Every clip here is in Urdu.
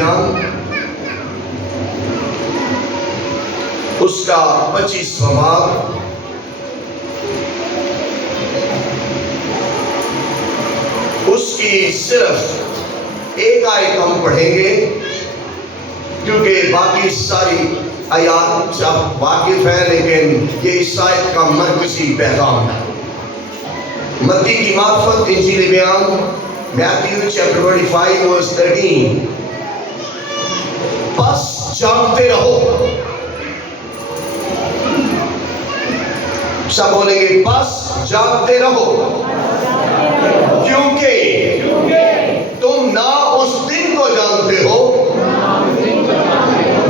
بیان اس کا 25واں باب اس کی صرف ایک آیت ہم پڑھیں گے کیونکہ باقی ساری آیات سے آپ واقف ہیں، لیکن یہ اس آیت کا مرکزی پیغام ہے۔ متی کی معرفت انجیل بیان میتھیو چیپٹر 25 ورس 13، پس جاگتے رہو، سب بولیں گے پس جاگتے رہو، کیونکہ تم نہ اس دن کو جانتے ہو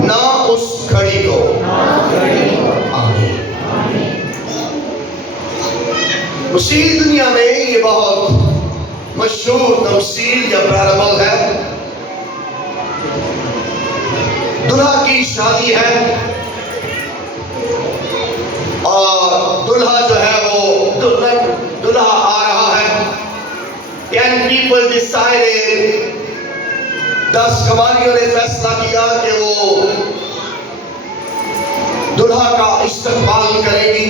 نہ اس گھڑی کو۔ آمین۔ مسیحی دنیا میں یہ بہت مشہور تمثیل یا پیرابل ہے۔ دلہا کی شادی ہے اور دلہا جو ہے وہ دلہا آ رہا ہے۔ 10 people decided، 10 قواریوں نے فیصلہ کیا کہ وہ دلہا کا استقبال کرے گی۔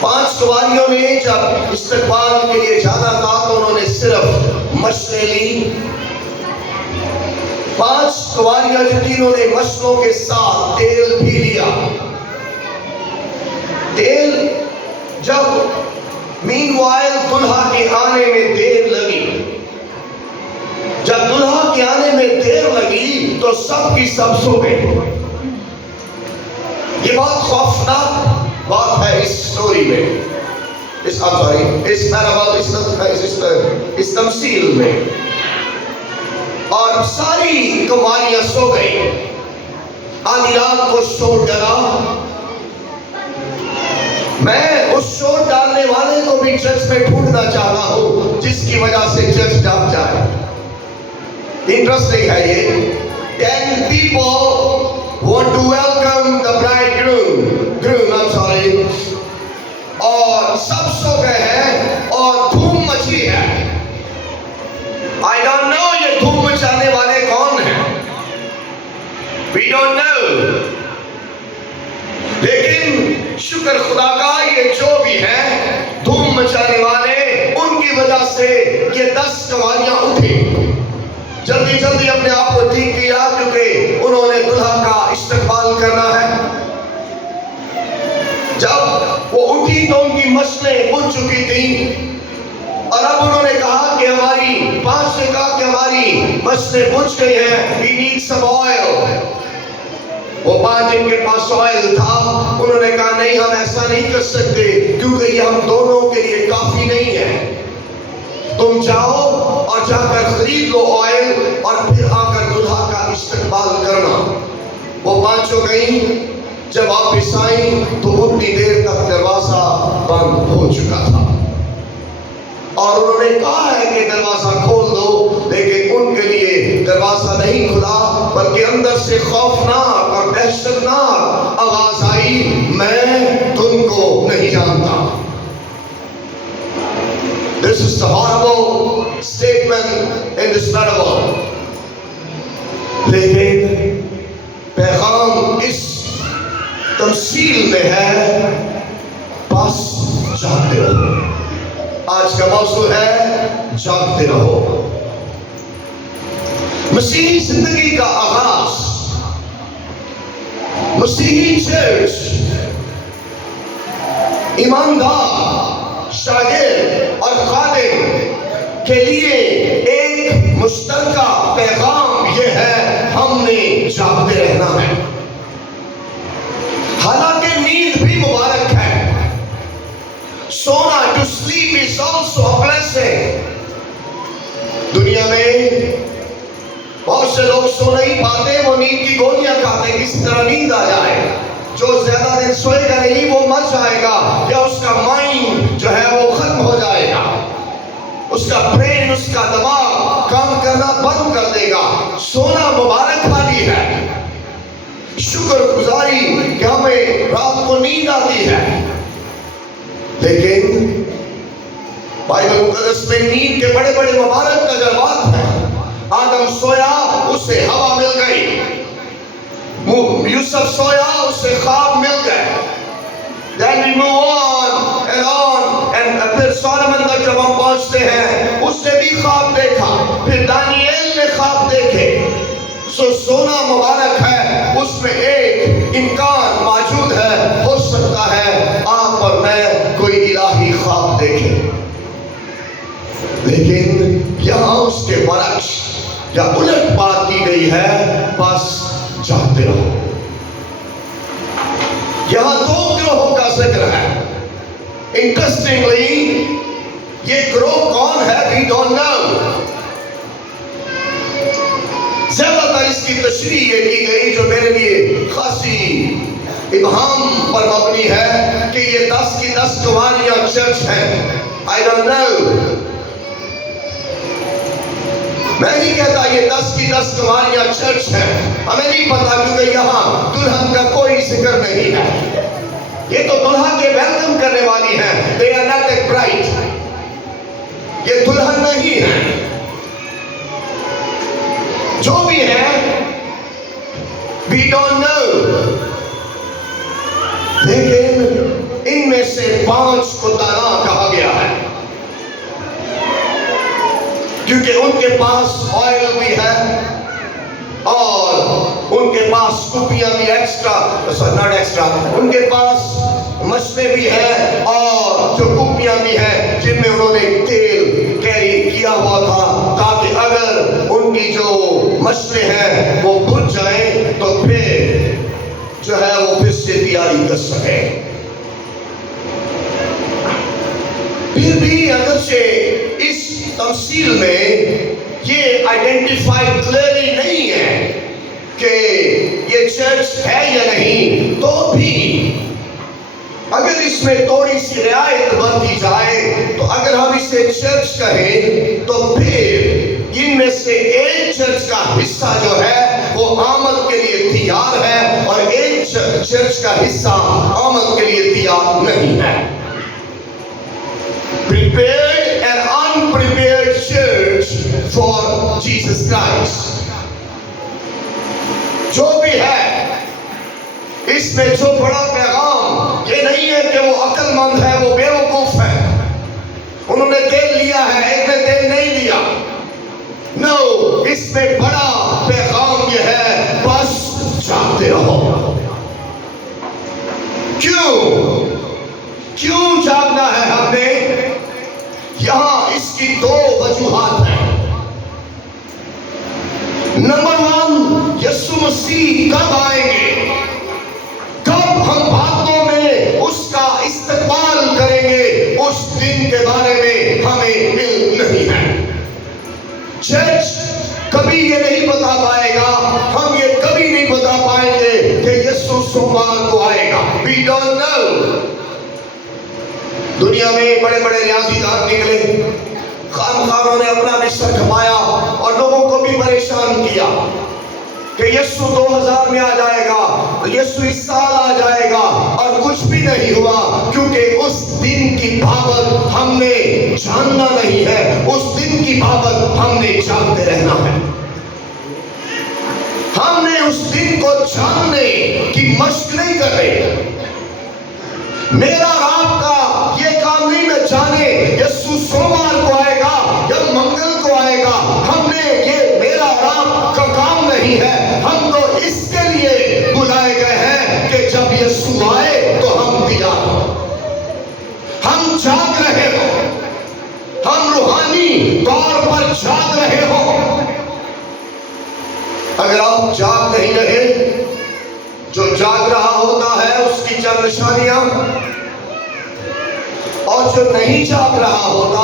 5 قواریوں نے جب استقبال کے لیے جانا تھا تو انہوں نے صرف مشلیں لی۔ 5 قواریاں جو تھی انہوں نے مشلوں کے ساتھ تیل بھی لیا۔ تیل جب مینوائل دلہا کے آنے میں دیر لگی، جب دلہا کے آنے میں دیر لگی تو سب کی سب سو گئے۔ یہ بہت خوفناک بات ہے اس سٹوری میں، اس پیرابل، اس تمثیل میں۔ اور ساری قواریاں سو گئی۔ آدھی رات کو شور ڈرا۔ میں اس شور ڈالنے والے کو بھی چرچ میں ڈھونڈنا چاہتا ہوں جس کی وجہ سے چرچ ڈب جائے۔ انٹرسٹنگ ہے یہ۔ 10 people want to welcome the groom, I'm sorry، اور سب سو گئے ہیں اور دھوم مچی ہے۔ I don't know یہ دھوم مچانے والے کون ہیں، we don't know، لیکن شکر خدا کا یہ جو بھی ہے دھوم مچانے والے، ان کی وجہ سے یہ 10 قواریاں اٹھی۔ جلدی جلدی اپنے آپ کو ٹھیک کیا کیونکہ انہوں نے دلہا کا استقبال کرنا ہے۔ جب وہ اٹھی تو ان کی مشلیں بجھ چکی تھیں اور اب انہوں نے کہا کہ ہماری 5 نے کہا کہ ہماری مشلیں بجھ گئی ہیں، we need some oil۔ وہ 5 جن کے پاس آئل تھا انہوں نے کہا نہیں، ہم ایسا نہیں کر سکتے کیونکہ یہ ہم دونوں کے لیے کافی نہیں ہے۔ تم جاؤ اور جا کر خرید لو آئل اور پھر آ کر دلہا کا استقبال کرنا۔ وہ 5 گئیں، جب واپس آئیں تو اتنی دیر تک دروازہ بند ہو چکا تھا اور انہوں نے کہا ہے کہ دروازہ کھول دو، لیکن ان کے لیے دروازہ نہیں کھلا بلکہ اندر سے خوفناک اور دہشتناک آواز آئی، میں تم کو نہیں جانتا۔ This is the horrible statement in this parable۔ لیکن پیغام اس تمثیل میں ہے، بس جاگتے رہو۔ آج کا موضوع ہے جاگتے رہو۔ مسیحی زندگی کا آغاز، مسیحی چرچ ایماندار شاگرد اور خادم کے لیے ایک مشترکہ پیغام یہ ہے، ہم نے جاگتے رہنا ہے۔ حالانکہ نیند بھی مبارک ہے، سونا to sleep is also a blessing۔ دنیا میں بہت سے لوگ سو نہیں پاتے، وہ نیند کی گولیاں کھاتے کس طرح نیند آ جائے۔ جو زیادہ دن سوئے گا نہیں وہ مر جائے گا یا اس کا مائنڈ جو ہے وہ ختم ہو جائے گا، اس کا برین، اس کا دماغ کام کرنا بند کر دے گا۔ سونا مبارک والی ہے، شکر گزاری کہ ہمیں رات کو نیند آتی ہے، لیکن بائبل مقدس میں نیند کے بڑے بڑے مبارک تجربات ہیں۔ آج یعقوب سویا اسے ہوا مل گئی، یوسف سویا اسے خواب مل گئے. Then we move on and پھر سولمن تک جب ہم پہنچتے ہیں اس نے بھی خواب دیکھا، پھر دانییل نے خواب دیکھے. سونا مبارک ہے، اس میں ایک امکان موجود ہے، ہو سکتا ہے آپ اور میں کوئی الہی خواب دیکھیں، لیکن یہاں اس کے برعکس یا الٹ بات کی گئی ہے، بس جاگتے رہو. یہاں دو گروہوں کا ذکر ہے. انٹرسٹنگلی یہ گروہ کون ہے we don't know. زیادہ تر اس کی تشریح یہ کی گئی جو میرے لیے خاصی ابہام پر مبنی ہے کہ یہ 10 کی 10 کنواریاں چرچ ہیں. I don't know. میں نہیں کہتا یہ 10 کی 10 کنواریاں چرچ ہیں، ہمیں نہیں پتا کیونکہ یہاں دلہن کا کوئی ذکر نہیں ہے. یہ تو دلہا کے ویلکم کرنے والی ہیں. They are not a bride. یہ دلہن نہیں ہے. جو بھی ہیں we don't know. لیکن ان میں سے 5 کو دانا کہا گیا ہے کیونکہ ان کے پاس آئل بھی ہے اور ان کے پاس کپیاں بھی ان کے پاس مشلے بھی ہے اور جو کپیاں بھی ہیں جن میں انہوں نے تیل کیری کیا ہوا تھا تاکہ اگر ان کی جو مشلے ہیں وہ بھج جائیں تو پھر جو ہے وہ پھر سے تیاری کر سکے. پھر بھی اگرچہ اس تمثیل میں یہ آئیڈینٹیفائی کلیئرلی نہیں ہے کہ یہ چرچ ہے یا نہیں، تو بھی اگر اس میں تھوڑی سی رعایت برتی جائے تو اگر ہم اسے چرچ کہیں تو پھر ان میں سے ایک چرچ کا حصہ جو ہے وہ آمد کے لیے تیار ہے اور ایک چرچ کا حصہ آمد کے لیے تیار نہیں ہے. Prepared and unprepared church for Jesus Christ. جو بھی ہے اس میں جو بڑا پیغام یہ نہیں ہے کہ وہ عقل مند ہے، وہ بیوقوف ہے، انہوں نے تیل لیا ہے ایک نے تیل نہیں لیا. نو، اس میں بڑا پیغام یہ ہے بس جاگتے رہو. کیوں جاگنا ہے ہم نے؟ یہاں اس کی 2 وجوہات ہیں. نمبر 1، یسوع مسیح کب آئیں گے، کب ہم باتوں میں اس کا استقبال کریں گے، اس دن کے بارے میں ہمیں علم نہیں ہے. چرچ کبھی یہ نہیں بتا پائے گا، ہم یہ کبھی نہیں بتا پائیں گے کہ یسوع سوموار کو آئے گا. We don't know. دنیا میں بڑے بڑے ریاضی دان نکلے، خانخانوں نے اپنا بستر کھپایا اور لوگوں کو بھی پریشان کیا کہ یسوع 2000 میں آ جائے گا، یسوع اس سال آ جائے گا، اور کچھ بھی نہیں ہوا کیونکہ اس دن کی بابت ہم نے جاننا نہیں ہے. اس دن کی بابت ہم نے جانتے رہنا ہے. ہم نے اس دن کو جاننے کی مشق نہیں کر رہے. میرا اور آپ کا یہ کام نہیں میں جانے یسوع سوموار کو آئے گا یا منگل کو آئے گا. ہم نے یہ میرا اور آپ کا کام نہیں ہے. ہم تو اس کے لیے بلائے گئے ہیں کہ جب یسوع آئے تو ہم تیار ہوں. ہم جاگ رہے ہوں، ہم روحانی طور پر جاگ رہے ہوں. اگر آپ جاگ نہیں رہے، جو جاگ رہا ہوتا ہے اس کی چند نشانیاں، اور جو نہیں جاگ رہا ہوتا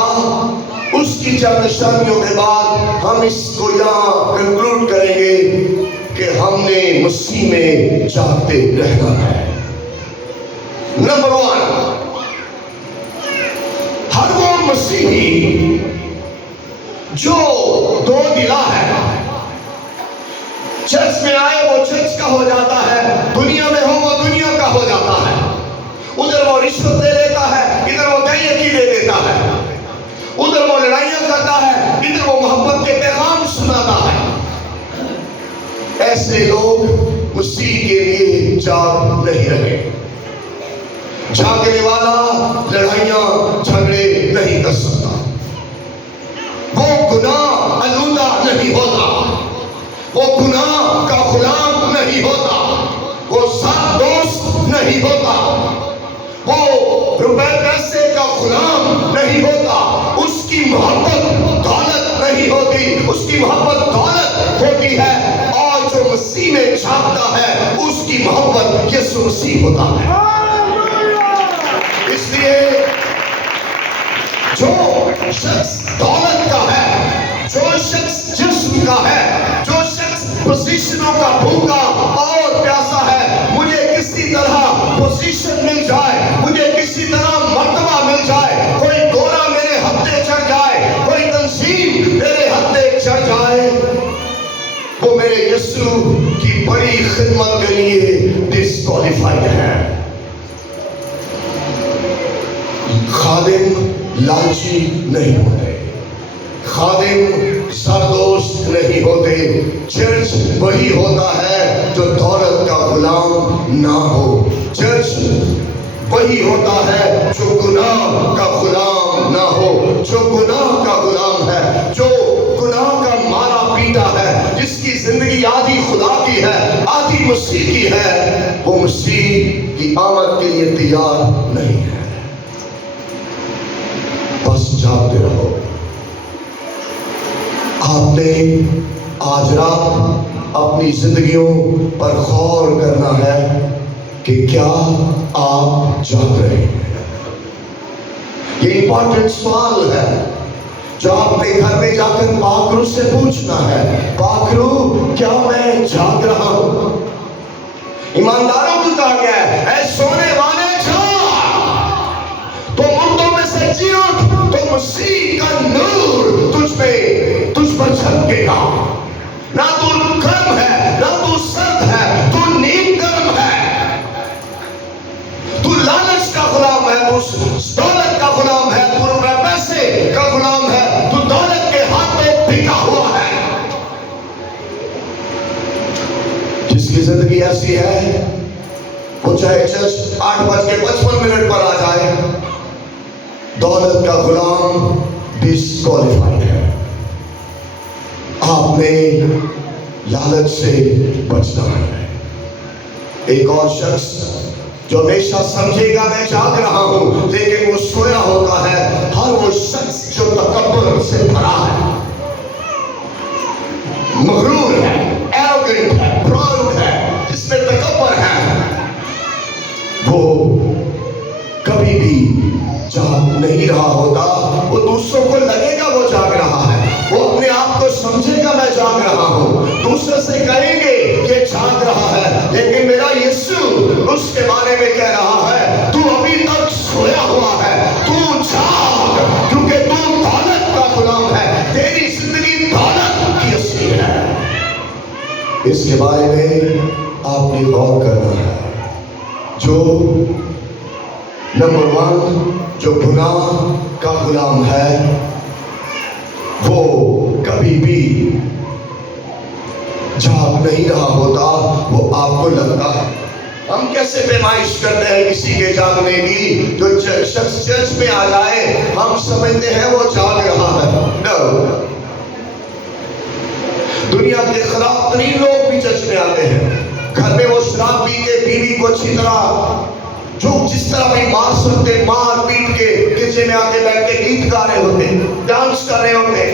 اس کی چند نشانیوں کے بعد ہم اس کو یہاں کنکلوڈ کریں گے کہ ہم نے مسیح میں جاگتے رہنا ہے. نمبر 1، ہر وہ مسیحی جو 2 دلا ہے، چرچ میں آئے وہ چرچ کا ہو جاتا ہے، دنیا میں ہو وہ دنیا کا ہو جاتا ہے. ادھر وہ رشوت دے لیتا ہے، ادھر وہ گائیکی دے دیتا ہے، ادھر وہ لڑائیاں کرتا ہے، ادھر وہ محبت کے پیغام سناتا ہے. ایسے لوگ مسیح کے لیے جاگ نہیں رہے. جاگنے والا لڑائیاں جھگڑے نہیں کر سکتا. وہ گناہ آلودہ نہیں ہوتا. وہ گناہ کا غلام نہیں ہوتا. وہ سات دوست نہیں ہوتا. وہ روپے پیسے کا غلام نہیں ہوتا. اس کی محبت دولت نہیں ہوتی. اس کی محبت دولت ہوتی ہے. اور جو مسیح میں جاگتا ہے اس کی محبت یسوع مسیح ہوتا ہے. اس لیے جو شخص دولت کا ہے, جو شخص جسم کا ہے, جو شخص پوزیشنوں کا بھوکا اور پیاسا ہے, مجھے کسی طرح پوزیشن مل جائے, مجھے کسی طرح مرتبہ مل جائے, کوئی گورا میرے ہتھے چڑھ جائے, کوئی تنظیم میرے ہتھے چڑھ جائے, وہ میرے یسوع کی بڑی خدمت کے لیے ڈسکوالیفائڈ ہے. خادم لالچی نہیں ہوتے. خادم سردوست نہیں ہوتے. چرچ وہی ہوتا ہے جو دولت کا غلام نہ ہو. چرچ وہی ہوتا ہے جو گناہ کا غلام نہ ہو. جو گناہ کا غلام ہے, جو گناہ کا مارا پیٹا ہے, جس کی زندگی آدھی خدا کی ہے آدھی مسیح کی ہے, وہ مسیح کی آمد کے لیے تیار نہیں ہے. بس جاگتے رہو. آپ نے آج رات اپنی زندگیوں پر غور کرنا ہے کہ کیا آپ جاگ رہے ہیں. یہ امپورٹنٹ سوال ہے جو آپ نے گھر میں جا کر پاکرو سے پوچھنا ہے. پاکرو, کیا میں جاگ رہا ہوں؟ ایمانداروں کو کہا گیا ہے, اے سونے والے جاگ, تو مردوں میں سے جی اٹھ, تو مسیح کا نور تجھ پر جھلکے گا. نہ تو گرم ہے, نہ تو سرد ہے, تو نیم گرم ہے. تو لالچ کا غلام ہے, تو دولت کا غلام ہے, تو روپے پیسے کا غلام ہے, تو دولت کے ہاتھ میں بکا ہوا ہے. جس کی زندگی ایسی ہے وہ چاہے چرچ 8:55 پر آ جائے, دولت کا غلام ڈسکوالیفائڈ ہے. آپ نے لالچ سے بچنا ہے. ایک اور شخص جو ہمیشہ سمجھے گا میں جاگ رہا ہوں لیکن وہ سویا ہوتا ہے, ہر وہ شخص جو تکبر سے بھرا ہے, مغرور ہے, ایروگنٹ ہے, پراؤڈ ہے, جس میں تکبر ہے, وہ کبھی بھی جاگ نہیں رہا ہوتا. وہ دوسروں کو لگے گا وہ جاگ رہا ہے, وہ اپنے آپ کو سمجھے گا میں جاگ رہا ہوں, دوسرے سے کہیں گے کہ جاگ رہا ہے, لیکن میرا یسوع اس کے بارے میں کہہ رہا ہے, تو ابھی تک سویا ہوا ہے, تو جاگ, کیونکہ تو دولت کا غلام ہے, تیری زندگی دولت کی اصلی ہے. اس کے بارے میں آپ نے غور کرنا ہے. جو نمبر 1 جو گناہ کا غلام ہے وہ کبھی بھی جاگ نہیں رہا ہوتا. وہ آپ کو لگتا ہے. ہم کیسے پیمائش کرتے ہیں کسی کے جاگنے کی؟ جو شخص چرچ میں آ جائے ہم سمجھتے ہیں وہ جاگ رہا ہے. No. دنیا کے خراب ترین لوگ بھی چرچ میں آتے ہیں. گھر میں وہ شراب پی کے بیوی کو اچھی طرح جو جس طرح بھی مار سکتے مار پیٹ کے گرجے میں آ کے بیٹھ کے گیت گا رہے ہوتے, ڈانس کر رہے ہوتے.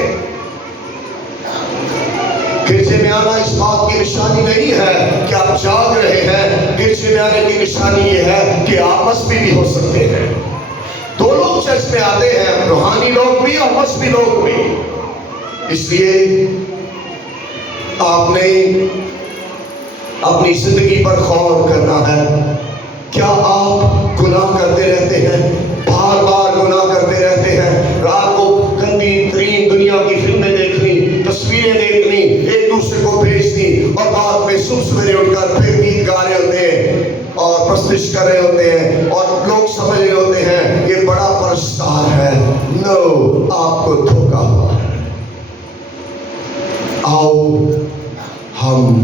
گرجے میں آنا اس بات کی نشانی نہیں ہے کہ آپ جاگ رہے ہیں. گرجے میں آنے کی نشانی یہ ہے کہ آپ مسیحی بھی ہو سکتے ہیں. 2 لوگ چرچ میں آتے ہیں, روحانی لوگ بھی اور مسیحی لوگ بھی. اس لیے آپ نے اپنی زندگی پر غور کرنا ہے. کیا آپ گناہ کرتے رہتے ہیں, بار بار گناہ کرتے رہتے ہیں, رات کو گندی ترین دنیا کی فلمیں دیکھنی, تصویریں دیکھنی, ایک دوسرے کو بھیجنی, اور بعد میں صبح سویرے اٹھ کر پھر گیت گا رہے ہوتے ہیں اور پرستش کر رہے ہوتے ہیں, اور لوگ سمجھ رہے ہوتے ہیں یہ بڑا پرستار ہے. نو, آپ کو دھوکا ہوا ہے. آؤ ہم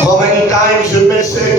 How many times you miss it?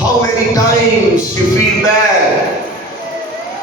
How many times you feel bad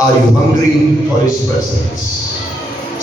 Are you hungry for his presence?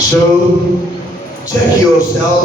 So check yourself,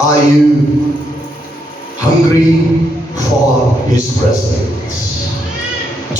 Are you hungry for his presence?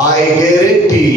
I guarantee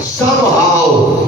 somehow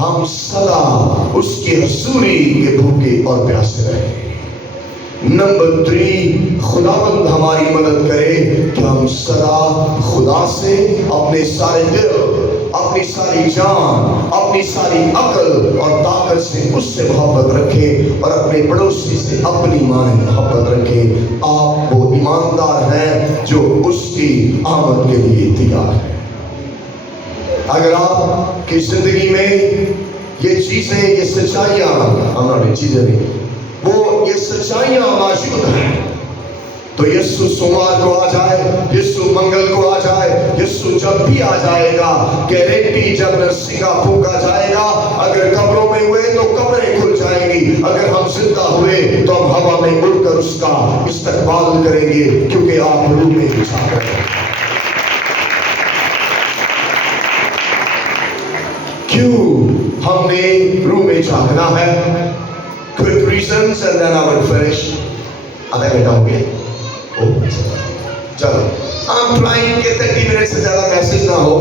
ہم سدا اس کی حضوری کے بھوکے اور پیاسے رہیں۔ نمبر 3، خداوند ہماری مدد کرے کہ ہم سدا خدا سے اپنے سارے دل، اپنی ساری جان، اپنی ساری عقل اور طاقت سے اس سے محبت رکھیں اور اپنے پڑوسی سے اپنی مانند محبت رکھیں۔ آپ وہ ایماندار ہیں جو اس کی آمد کے لیے تیار ہے۔ اگر آپ کی زندگی میں یہ چیزیں، یہ سچائیاں، ہماری چیزیں نہیں، وہ یہ سچائیاں موجود ہیں، تو یسوع سوموار کو آ جائے، یسوع منگل کو آ جائے، یسوع جب بھی آ جائے گا، گارنٹی جب نرسنگ کا پھونکا جائے گا، اگر قبروں میں ہوئے تو قبریں کھل جائیں گی، اگر ہم زندہ ہوئے تو ہم ہوا میں اڑ کر اس کا استقبال کریں گے، کیونکہ آپ روح میں چھا رہے ہیں۔ کیوں ہم نے روح میں جھانکنا ہے؟ Quick reasons and then I will finish. آدھا گھنٹہ ہو گیا؟ چلو I'm trying کہ 30 منٹ سے زیادہ میسج نہ ہو،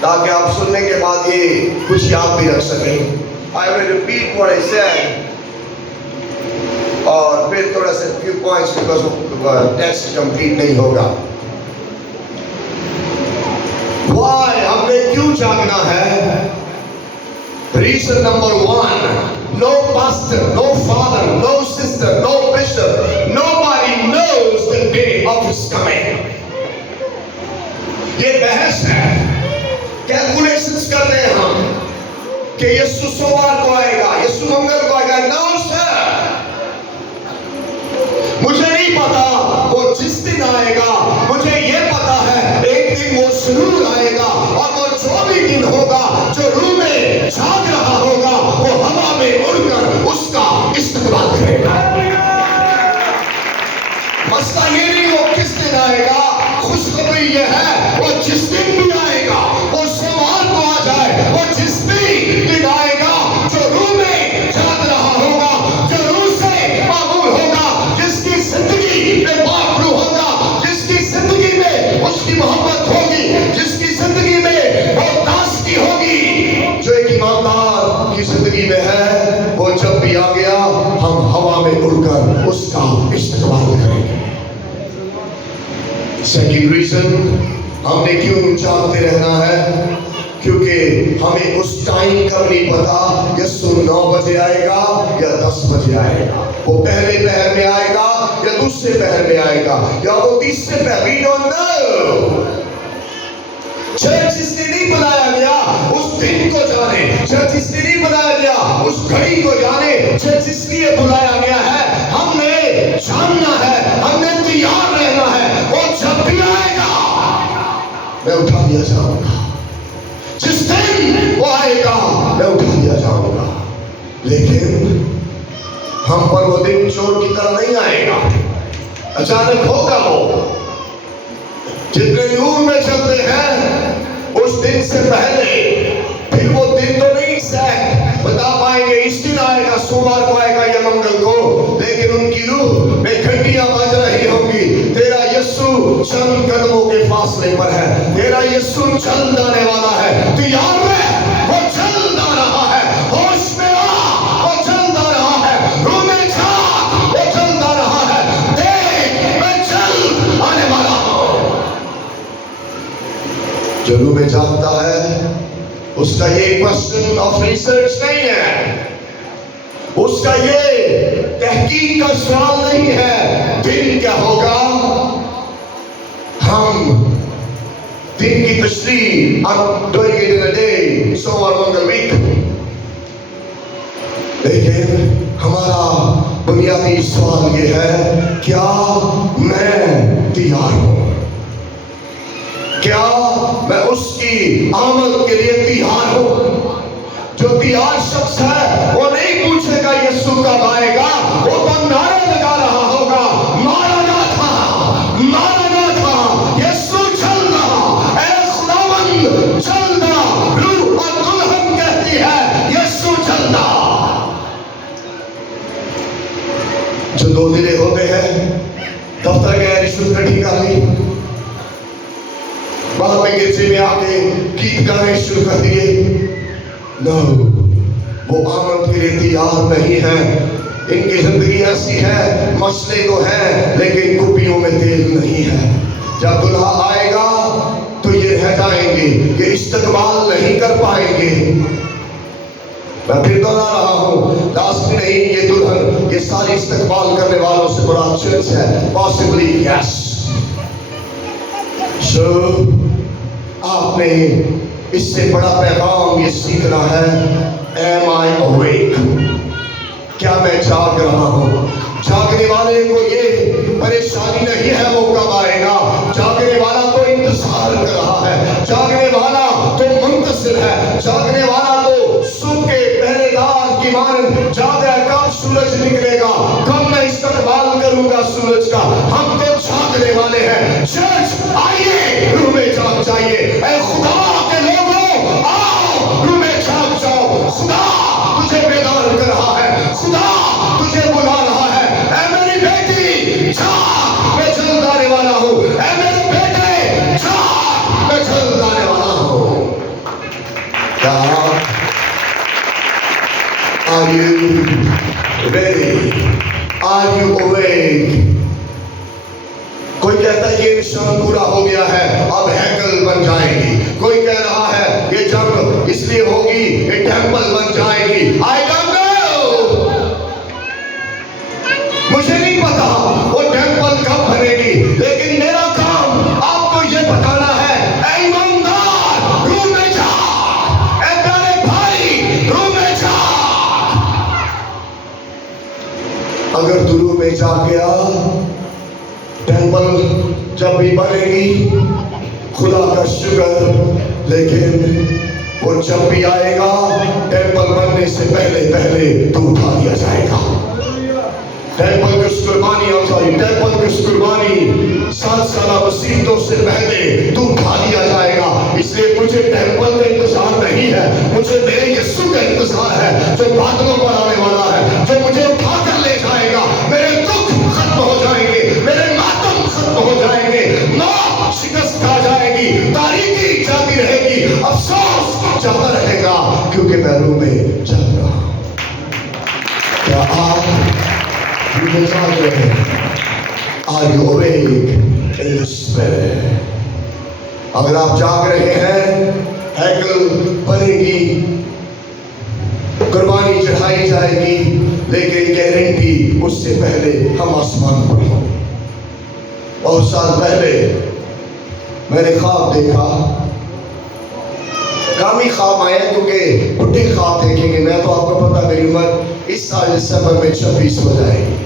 تاکہ آپ سننے کے بعد یہ کچھ یاد بھی رکھ سکیں۔ I will repeat what I said اور پھر تھوڑا سا few points because text complete نہیں ہوگا۔ Why ہم نے کیوں جاگنا ہے؟ Reason number 1, no pastor, no father, no sister, no bishop, nobody knows the day of his coming. یہ بحث ہے، کیلکولیشنز کرتے ہیں ہم کہ یسوع سوموار کو آئے گا، یسوع منگل کو آئے گا۔ No sir، مجھے نہیں پتا وہ جس دن آئے گا، مجھے یہ پتا ہے ایک دن وہ ضرور آئے گا، اور وہ جو بھی دن ہوگا جو روح میں جھانک رہا ہوگا وہ ہوا میں اڑ کر اس کا استقبال کرے گا۔ مسئلہ یہ نہیں وہ کس دن آئے گا، خوشخبری یہ ہے وہ جس دن بھی آئے گا، وہ سوموار کو آ جائے، وہ جس بھی دن آئے گا جو روح میں جھانک رہا ہوگا، جو روح سے معمول ہوگا، جس کی زندگی میں پاک روح ہوگا، جس کی زندگی میں اس کی محبت ہوگی، جس کی زندگی میں وہ تازگی ہوگی، جو ایک ایماندار کی زندگی میں ہے، وہ جب بھی آ گیا ہم ہوا میں اڑ کر اس کا استقبال کریں گے۔ سیکنڈ ریزن ہم نے کیوں جاگتے رہنا ہے، کیونکہ ہمیں اس ٹائم کا نہیں پتا، یسوع 9 بجے آئے گا یا 10 بجے آئے گا، وہ پہلے پہر میں آئے گا یا دوسرے پہر میں آئے گا یا وہ تیسرے پہر، we don't know۔ چرچ اس لیے نہیں بنایا گیا اس دن کو جانے، چرچ اس لیے نہیں بنایا گیا اس گھڑی کو جانے، چرچ اس لیے بلایا گیا ہے ہم نے جاننا ہے، ہم نے تیار رہنا ہے، وہ جب بھی آئے گا میں اٹھا لیا جاؤں گا، جس دن وہ آئے گا میں اٹھا لیا جاؤں گا۔ لیکن ہم پر وہ دن چور کی طرح نہیں آئے گا، اچانک ہوگا وہ۔ جتنے نور میں چلتے ہیں اس دن سے پہلے، پھر وہ دن تو نہیں بتا پائیں گے اس دن آئے گا، سوموار کو آئے گا یا منگل کو، لیکن ان کی روح میں گھنٹیاں بج رہی ہوں گی، تیرا یسوع چند قدموں کے فاصلے پر ہے، تیرا یسوع چل آنے والا ہے، تیار رہ، وہ چل آ رہا ہے، ہوش میں آ، وہ چل آ رہا ہے، روح میں جا، وہ چل آ رہا ہے، دیکھ میں چل آنے والا ہوں۔ جو روح میں جاگتا ہے اس کا یہ کوسچن آف ریسرچ نہیں ہے، اس کا یہ تحقیق کا سوال نہیں ہے دن کیا ہوگا۔ ہم دن کی تشریح I'm doing it in a day، سوموار منگل ویک، لیکن ہمارا بنیادی سوال یہ ہے کیا میں تیار ہوں، کیا میں اس کی آمد کے لیے تیار ہوں۔ جو تیار شخص ہے وہ نہیں پوچھے گا یسوع کب آئے گا، وہ تو نعرے لگا رہا ہوگا، ماراناتھا ماراناتھا، یسوع چل رہا، اے خداوند چل رہا، روح اور دلہن کہتی ہے یسوع چل رہا۔ جو 2 دن ہوتے ہیں دفتر گئے، رشوت کٹھی کر لی، بعد میں گرجے میں آ کے گیت گانے شروع کر دیے، No, وہ آمد کے لیے تیار نہیں ہے. ان کی زندگی ایسی ہے, مسئلے تو ہیں لیکن کپیوں میں تیل نہیں ہے. جب دلہا آئے گا تو یہ رہ جائیں گے کہ استقبال نہیں کر پائیں گے. میں پھر دوہرا رہا ہوں, لازمی نہیں یہ دلہن یہ ساری استقبال کرنے والوں سے بڑا چرچ ہے. Possibly yes. So آپ نے اس سے بڑا پیغام یہ سیکھنا ہے, Am I awake? کیا میں جاگ رہا ہوں؟ جاگنے والے کو یہ پریشانی نہیں ہے وہ کب آئے گا. جاگنے والا تو انتظار کر رہا ہے, جاگنے والا تو منتظر ہے, جاگنے والا تو صبح کے پہلے دار کی مانند جاگ رہا ہے کب سورج نکلے گا, کب میں استقبال کروں گا سورج کا. ہم تو جاگنے والے ہیں. چرچ آئیے, روح میں جاگ جائیے. اے خدا کے لوگوں آؤ, روح میں جاگ جاؤ. خدا تجھے بیدار کر رہا ہے, خدا تجھے بلا رہا ہے. اے میری بیٹی جاگ, میں جلد آنے والا ہوں. اے میرے بیٹے جاگ, میں جلد آنے والا ہوں. کیا Are you ready? Are you awake? کوئی کہتا ہے یہ نشان پورا ہو گیا ہے, اب ہیکل بن جائے گی. کوئی کہہ رہا ہے یہ جنگ اس لیے ہوگی یہ ٹیمپل بن جائے گی. I don't know. مجھے نہیں پتا وہ ٹیمپل کب بنے گی, لیکن میرا کام آپ کو یہ بتانا ہے, اے ایماندار روح میں جاگ, اے پیارے بھائی روح میں جاگ. اگر تو روح میں جاگ گیا, ٹیمپل جب بھی بنے گی خدا کا شکر, لیکن وہ جب بھی آئے گا ٹیمپل بننے سے پہلے پہلے تو اٹھا دیا جائے گا. ٹیمپل کی ٹیمپل کی قربانی 7 سالہ مصیبتوں سے پہلے تو اٹھا دیا جائے گا. اس لیے مجھے ٹیمپل کا انتظار نہیں ہے, مجھے میرے یسوع کا انتظار ہے جو بادلوں پر آنے والا ہے, جو مجھے اٹھا کر لے جائے گا. میرے دکھ ختم ہو جائیں گے, میرے ماتم ختم ہو جائیں گے, موت شکست کھا جائے گی, تاریکی جاتی رہے گی, افسوس جاتا رہے گا, کیونکہ میں روح میں جاگ رہا ہوں. کیا آپ جاگ رہے ہیں؟ Are you awake in the spirit? اگر آپ جاگ رہے ہیں, ہیکل بنے گی, قربانی چڑھائی جائے گی, لیکن گارنٹی اس سے پہلے ہم آسمان پر ہوں. بہت سال پہلے میں نے خواب دیکھا, کامی خواب آیا کیونکہ بڑھے خواب دیکھیں گے. میں تو آپ کو پتا میری عمر اس سال دسمبر میں 26 ہو جائے گی.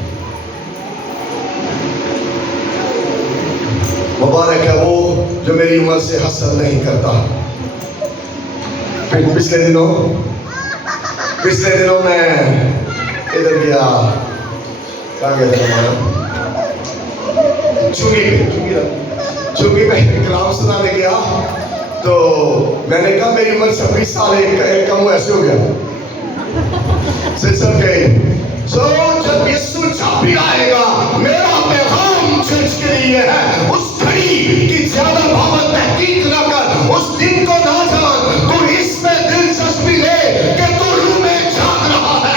مبارک ہے وہ جو میری عمر سے حسد نہیں کرتا. پچھلے دنوں میں ادھر گیا, کہاں گیا تھا ہمارا, چونگی میں کلام سنانے گیا, تو میں نے کہا میری عمر 26 سال ایک کم ایسے ہو گیا. جب یسوع جب بھی آئے گا, میرا پیغام چرچ کے لیے ہے, اس گھڑی کی زیادہ بابت تحقیق نہ کر, اس دن کو نہ جان, تو اس میں دلچسپی لے کہ تو روح میں جاگ رہا ہے.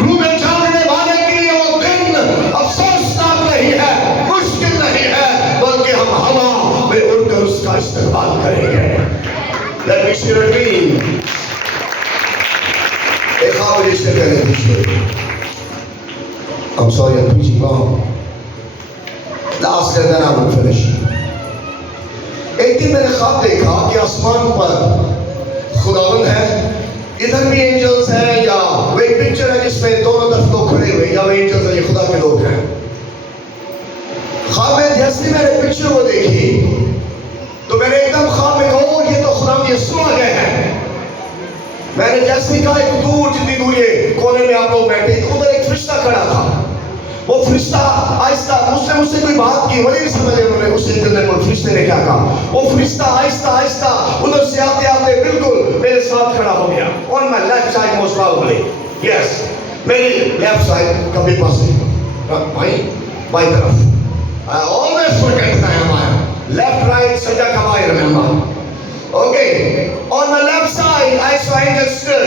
روح میں جاگنے والے کے لیے وہ دن افسوسناک نہیں ہے, مشکل نہیں ہے, بلکہ ہم ہوا میں اڑ کر اس کا استقبال کریں گے. Let me share a dream. ایک خواب رشتے کریں گے. I'm sorry I'm preaching long. Last and then I will finish. ایک دن میں نے خواب دیکھا کہ آسمان پر خداوند ہے, ادھر بھی اینجلز ہیں, یا وہ ایک پکچر ہے جس میں دونوں طرف لوگ کھڑے ہوئے, یا وہ اینجلز ہیں, یہ خدا کے لوگ ہیں. خواب میں جیسے میں نے پکچر کو دیکھی تو میں نے ایک دم خواب میں کہا یہ تو خدا یسوع آ گئے ہیں. میں نے جیسے کہا ایک دور, جتنی دور یہ کونے میں آپ لوگ بیٹھے, ادھر ایک فرشتہ کھڑا تھا. وہ فرشتہ آہستہ مجھ سے کوئی بات کی, مجھے نہیں سمجھے انہوں نے اسے فرشتے نے کیا کہا. وہ فرشتہ آہستہ آہستہ ادھر سے آتے آتے بالکل میرے ساتھ کھڑا ہو گیا. On my left side most probably. Yes. میری لیفٹ سائڈ کبھی پاس بائیں طرف. I always forget that I am left right سجا کبائی remember. Okay. On my left side I saw angels still.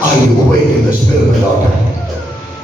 Are you awake in the spirit, my Lord?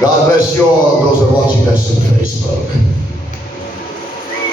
God bless you all those who are watching us on Facebook.